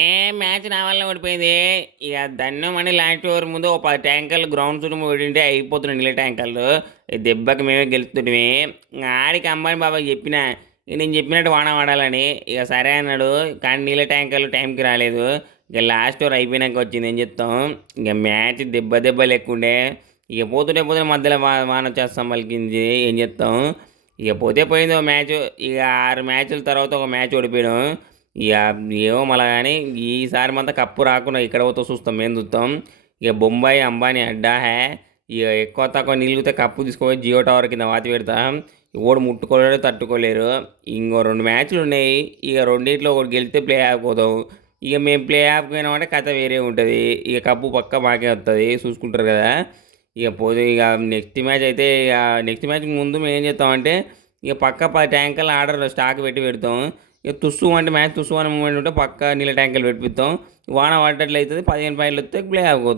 ఏ match నా వల్ల ఓడిపోయింది? ఇక దన్నం అని లాస్ట్ ఓవర్ ముందు ఒక పది ట్యాంకర్లు గ్రౌండ్ చుట్టూ ఓడింటే అయిపోతున్నాయి నీళ్ళ ట్యాంకర్లు. దెబ్బకి మేమే గెలుస్తుంటే ఆడికి అంబాని బాబా చెప్పిన నేను చెప్పినట్టు వాన వాడాలని ఇక సరే అన్నాడు కానీ నీళ్ళ ట్యాంకర్లు టైంకి రాలేదు. ఇక లాస్ట్ ఓవర్ అయిపోయినాక వచ్చింది ఏం చెప్తాం? ఇక మ్యాచ్ దెబ్బ దెబ్బ లేకుండే ఇక పోతుంటే పోతుంటే మధ్యలో వా వాన వచ్చేస్తాం పలికింది ఏం చెప్తాం? ఇక పోతే పోయింది ఒక మ్యాచ్. ఇక ఆరు మ్యాచ్ల తర్వాత ఒక మ్యాచ్ ఓడిపోయాడు ఇక ఏమో మళ్ళా కానీ ఈసారి మంతా కప్పు రాకుండా ఇక్కడ పోతే చూస్తాం మేము చూస్తాం? ఇక బొంబాయి అంబానీ అడ్డా హే. ఇక ఎక్కువ తక్కువ నిలిగితే కప్పు తీసుకొని జియో టవర్ కింద వాతి పెడతాం. ఓడి ముట్టుకోలేరు తట్టుకోలేరు. ఇంకో రెండు మ్యాచ్లు ఉన్నాయి. ఇక రెండింటిలో ఒకటి గెలిస్తే ప్లే ఆగిపోతాం ఇక మేము ప్లే ఆగిపోయినామంటే కథ వేరే ఉంటుంది. ఇక కప్పు పక్క మాకే వస్తుంది చూసుకుంటారు కదా. ఇక పోతే ఇక నెక్స్ట్ మ్యాచ్ అయితే ఇక నెక్స్ట్ మ్యాచ్ ముందు మేము ఏం చేస్తామంటే ఇక పక్క పది ట్యాంకర్లు ఆర్డర్ స్టాక్ పెట్టి పెడతాం. ఇక తుస్సు అంటే మ్యాచ్ తుస్సు అనే మూమెంట్ ఉంటే పక్క నీళ్ళ ట్యాంకులు పెట్టిస్తాం వాన పడ్డట్లు అవుతుంది పదిహేను పాయింట్లు వస్తే ప్లే అయిపోతాం